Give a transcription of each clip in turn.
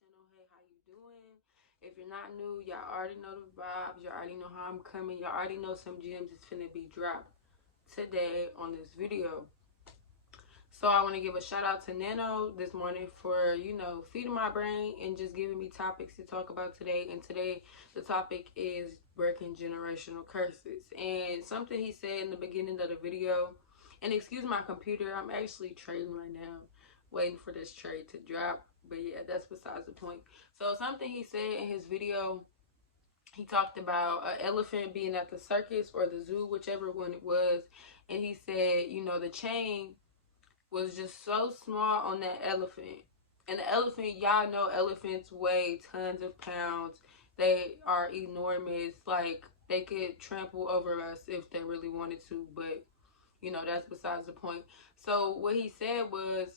channel. Hey, how you doing? If you're not new, y'all already know the vibes. Y'all already know how I'm coming. Y'all already know some gems is finna be dropped today on this video. So I want to give a shout out to Nano this morning for, feeding my brain and just giving me topics to talk about today. And today the topic is breaking generational curses. And something he said in the beginning of the video, and excuse my computer, I'm actually trading right now, waiting for this trade to drop. But yeah, that's besides the point. So something he said in his video, he talked about an elephant being at the circus or the zoo, whichever one it was. And he said, the chain was just so small on that elephant. And the elephant, y'all know elephants weigh tons of pounds. They are enormous. Like, they could trample over us if they really wanted to. But, that's besides the point. So what he said was,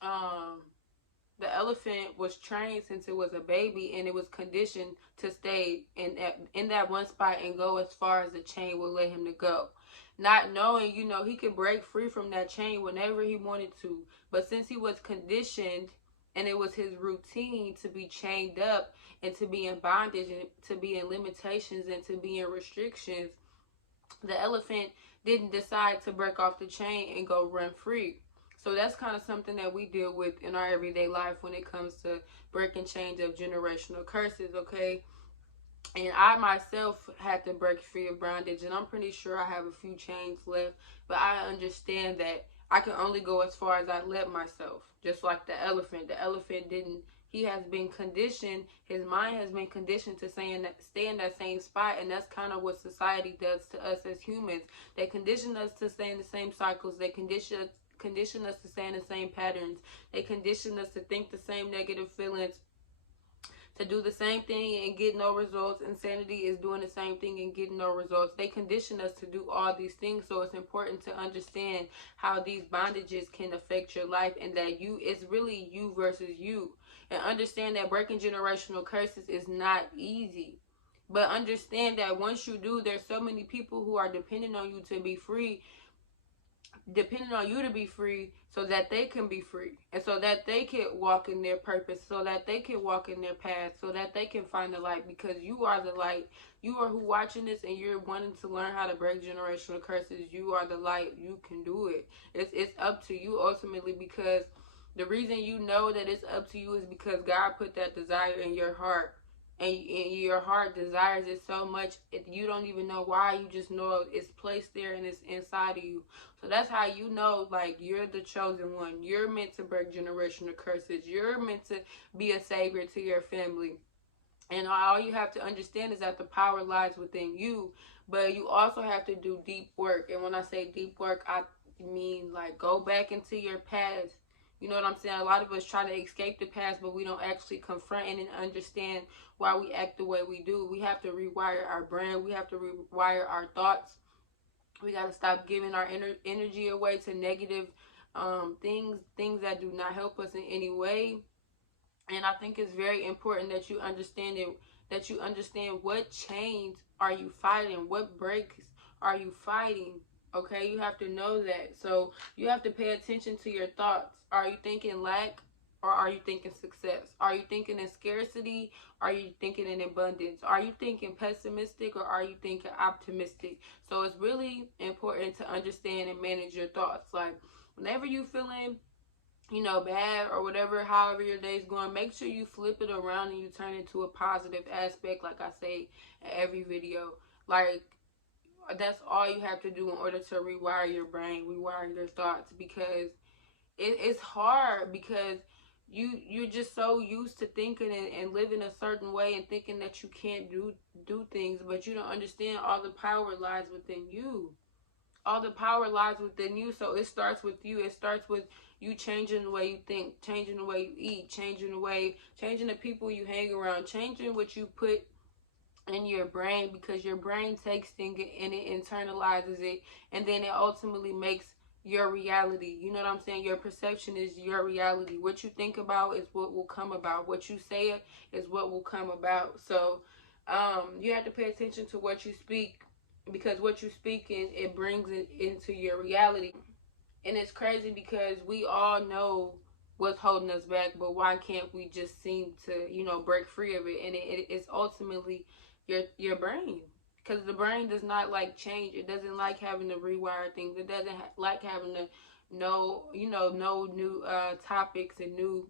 the elephant was trained since it was a baby, and it was conditioned to stay in that one spot and go as far as the chain will let him to go, not knowing, he could break free from that chain whenever he wanted to. But since he was conditioned and it was his routine to be chained up and to be in bondage and to be in limitations and to be in restrictions, the elephant didn't decide to break off the chain and go run free. So that's kind of something that we deal with in our everyday life when it comes to breaking chains of generational curses, okay? And I myself had to break free of bondage, and I'm pretty sure I have a few chains left, but I understand that I can only go as far as I let myself. Just like the elephant. The elephant didn't, he has been conditioned, his mind has been conditioned to stay in that same spot, and that's kind of what society does to us as humans. They condition us to stay in the same cycles. They condition us to stay in the same patterns. They condition us to think the same negative feelings, to do the same thing and get no results. Insanity is doing the same thing and getting no results. They condition us to do all these things. So it's important to understand how these bondages can affect your life, and that it's really you versus you. And understand that breaking generational curses is not easy. But understand that once you do, there's so many people who are depending on you to be free, depending on you to be free, so that they can be free, and so that they can walk in their purpose, so that they can walk in their path, so that they can find the light. Because you are the light. You are who watching this, and you're wanting to learn how to break generational curses. You are the light. You can do it. It's up to you ultimately, because the reason you know that it's up to you is because God put that desire in your heart. And your heart desires it so much, you don't even know why. You just know it's placed there and it's inside of you. So that's how you know, like, you're the chosen one. You're meant to break generational curses. You're meant to be a savior to your family. And all you have to understand is that the power lies within you. But you also have to do deep work. And when I say deep work, I mean, like, go back into your past. You know what I'm saying? A lot of us try to escape the past, but we don't actually confront and understand why we act the way we do. We have to rewire our brain. We have to rewire our thoughts. We got to stop giving our energy away to negative things that do not help us in any way. And I think it's very important that you understand it, that you understand what chains are you fighting, what breaks are you fighting. Okay, you have to know that. So you have to pay attention to your thoughts. Are you thinking lack, or are you thinking success? Are you thinking in scarcity? Are you thinking in abundance? Are you thinking pessimistic, or are you thinking optimistic? So it's really important to understand and manage your thoughts. Like, whenever you feeling, bad or whatever, however your day's going, make sure you flip it around and you turn it to a positive aspect, like I say in every video. Like, that's all you have to do in order to rewire your brain, rewire your thoughts, because it's hard, because you're just so used to thinking and living a certain way and thinking that you can't do things, but you don't understand all the power lies within you. All the power lies within you. So it starts with you. It starts with you changing the way you think, changing the way you eat, changing the people you hang around, changing what you put in your brain, because your brain takes things and it internalizes it, and then it ultimately makes your reality. You know what I'm saying? Your perception is your reality. What you think about is what will come about. What you say is what will come about. So you have to pay attention to what you speak, because what you speak in, it brings it into your reality. And it's crazy because we all know what's holding us back, but why can't we just seem to, you know, break free of it? And it's ultimately your brain, because the brain does not like change. It doesn't like having to rewire things. It doesn't like having to know, you know new topics and new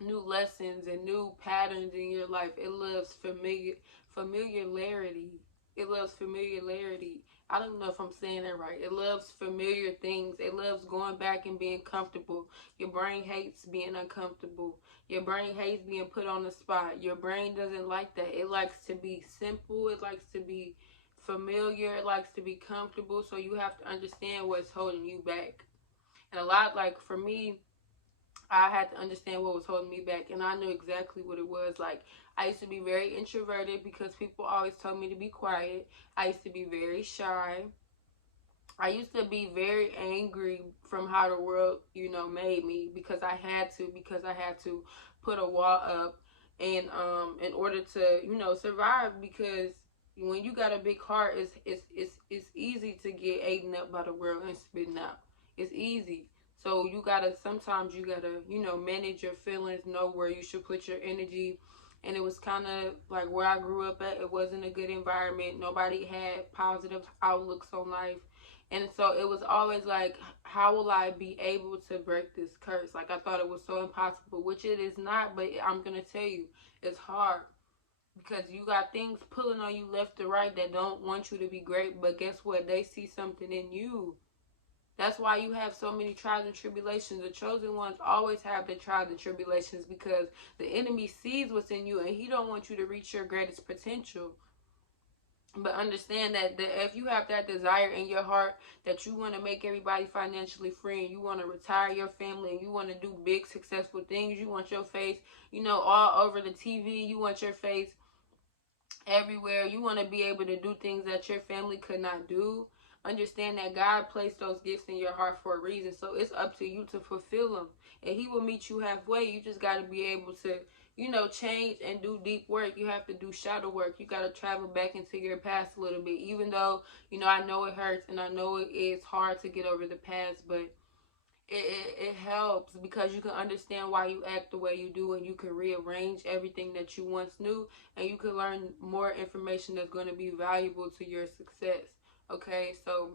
lessons and new patterns in your life. It loves familiarity. It loves familiarity. I don't know if I'm saying that right. It loves familiar things. It loves going back and being comfortable. Your brain hates being uncomfortable. Your brain hates being put on the spot. Your brain doesn't like that. It likes to be simple. It likes to be familiar. It likes to be comfortable. So you have to understand what's holding you back. And a lot, like for me, I had to understand what was holding me back, and I knew exactly what it was. Like, I used to be very introverted because people always told me to be quiet. I used to be very shy. I used to be very angry from how the world, you know, made me, because I had to put a wall up, and in order to, you know, survive. Because when you got a big heart, it's easy to get eaten up by the world and spitting out. It's easy. So sometimes you gotta, you know, manage your feelings, know where you should put your energy. And it was kind of like where I grew up at. It wasn't a good environment. Nobody had positive outlooks on life. And so it was always like, how will I be able to break this curse? Like, I thought it was so impossible, which it is not. But I'm going to tell you, it's hard, because you got things pulling on you left to right that don't want you to be great. But guess what? They see something in you. That's why you have so many trials and tribulations. The chosen ones always have the trials and tribulations, because the enemy sees what's in you, and he don't want you to reach your greatest potential. But understand that if you have that desire in your heart that you want to make everybody financially free, and you want to retire your family, and you want to do big successful things, you want your face, you know, all over the TV, you want your face everywhere, you want to be able to do things that your family could not do, understand that God placed those gifts in your heart for a reason. So it's up to you to fulfill them, and he will meet you halfway. You just got to be able to, you know, change and do deep work. You have to do shadow work. You got to travel back into your past a little bit, even though, you know, I know it hurts, and I know it is hard to get over the past, but it helps, because you can understand why you act the way you do, and you can rearrange everything that you once knew, and you can learn more information that's going to be valuable to your success. Okay, so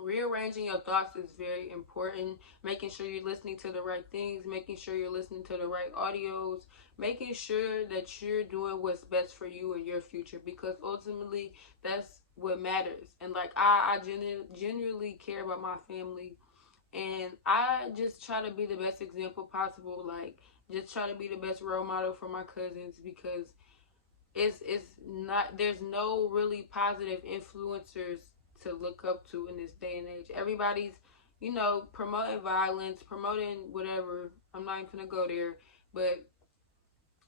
rearranging your thoughts is very important. Making sure you're listening to the right things, making sure you're listening to the right audios, making sure that you're doing what's best for you and your future, because ultimately that's what matters. And like, I genuinely care about my family, and I just try to be the best example possible. Like, just try to be the best role model for my cousins, because it's not, there's no really positive influencers to look up to in this day and age. Everybody's, you know, promoting violence, promoting whatever. I'm not even gonna go there, but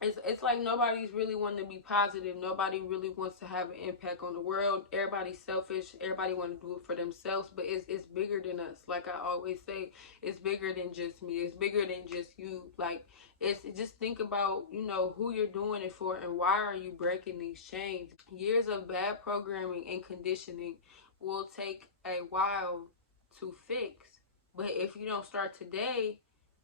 it's like nobody's really wanting to be positive. Nobody really wants to have an impact on the world. Everybody's selfish. Everybody want to do it for themselves, but it's bigger than us. Like I always say, it's bigger than just me. It's bigger than just you. Like, it's just think about, you know, who you're doing it for, and why are you breaking these chains. Years of bad programming and conditioning will take a while to fix, but if you don't start today,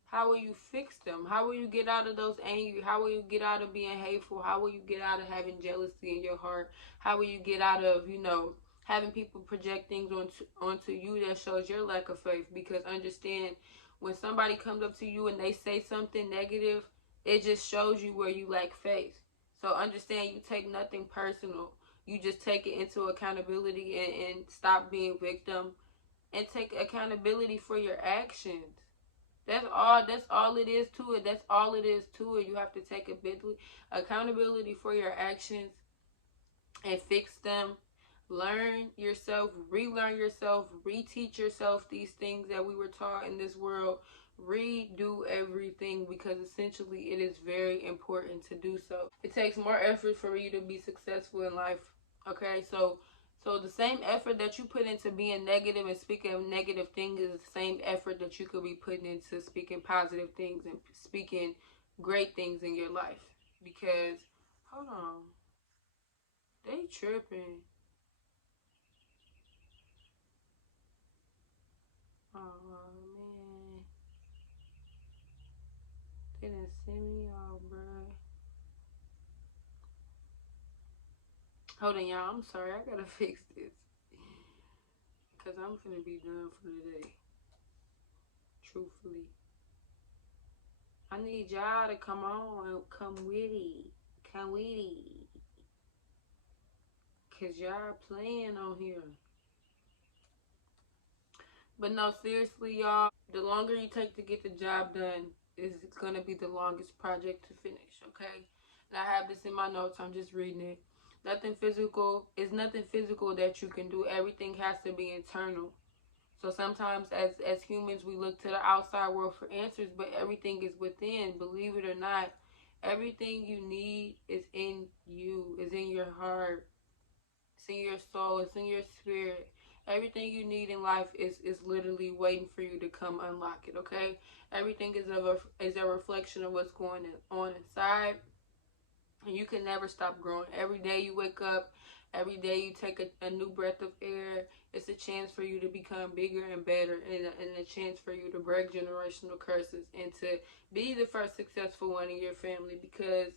how will you fix them? How will you get out of those anger? How will you get out of being hateful? How will you get out of having jealousy in your heart? How will you get out of, you know, having people project things onto you that shows your lack of faith? Because understand, when somebody comes up to you and they say something negative, it just shows you where you lack faith. So understand, you take nothing personal. You just take it into accountability, and stop being victim, and take accountability for your actions. That's all it is to it. That's all it is to it. You have to take accountability for your actions and fix them. Learn yourself, relearn yourself, reteach yourself these things that we were taught in this world. Redo everything, because essentially it is very important to do so. It takes more effort for you to be successful in life. Okay, so the same effort that you put into being negative and speaking negative things is the same effort that you could be putting into speaking positive things and speaking great things in your life. Because, hold on, they tripping. Oh man. finna send me y'all, bruh. Hold on, y'all. I'm sorry. I gotta fix this. Because I'm finna be done for the day. Truthfully. I need y'all to come on and come with it. Come with it. Because y'all playing on here. But no, seriously, y'all. The longer you take to get the job done, is going to be the longest project to finish, okay? And I have this in my notes. I'm just reading it. Nothing physical. It's nothing physical that you can do. Everything has to be internal. So sometimes as humans, we look to the outside world for answers, but everything is within. Believe it or not, everything you need is in you, is in your heart, it's in your soul, it's in your spirit. Everything you need in life is literally waiting for you to come unlock it, okay? Everything is a reflection of what's going on inside. And you can never stop growing. Every day you wake up, every day you take a new breath of air, it's a chance for you to become bigger and better, and a chance for you to break generational curses and to be the first successful one in your family, because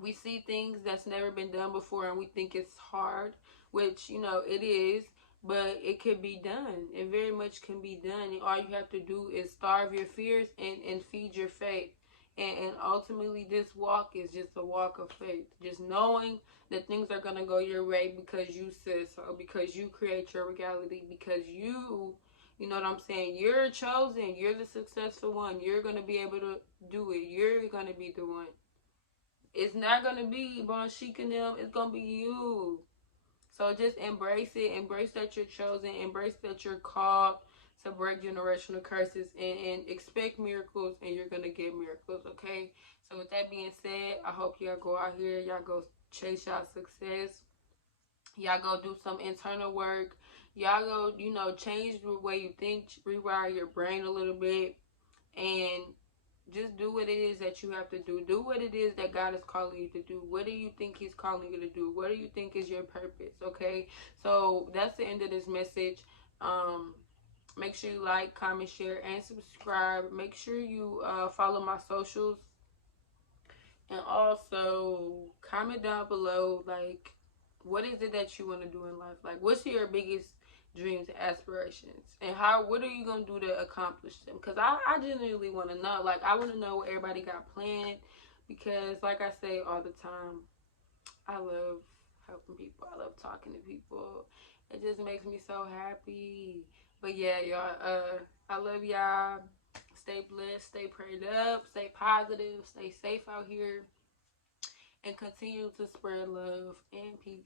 we see things that's never been done before and we think it's hard, which, you know, it is, but it can be done. It very much can be done. And all you have to do is starve your fears and feed your faith. And ultimately, this walk is just a walk of faith. Just knowing that things are going to go your way because you said so, because you create your reality, because you know what I'm saying? You're chosen. You're the successful one. You're going to be able to do it. You're going to be the one. It's not gonna be Bon Chic and them. It's gonna be you. So just embrace it. Embrace that you're chosen. Embrace that you're called to break generational curses, and expect miracles, and you're gonna get miracles. Okay. So with that being said, I hope y'all go out here. Y'all go chase y'all success. Y'all go do some internal work. Y'all go, you know, change the way you think, rewire your brain a little bit, and just do what it is that you have to do. Do what it is that God is calling you to do. What do you think He's calling you to do? What do you think is your purpose? Okay, so that's the end of this message. Make sure you like, comment, share, and subscribe. Make sure you follow my socials, and also comment down below, like, what is it that you want to do in life? Like, what's your biggest dreams and aspirations, and what are you gonna do to accomplish them? Because I genuinely want to know. Like, I want to know what everybody got planned, because like I say all the time, I love helping people. I love talking to people. It just makes me so happy. But yeah, y'all, I love y'all. Stay blessed, stay prayed up, stay positive, stay safe out here, and continue to spread love and peace.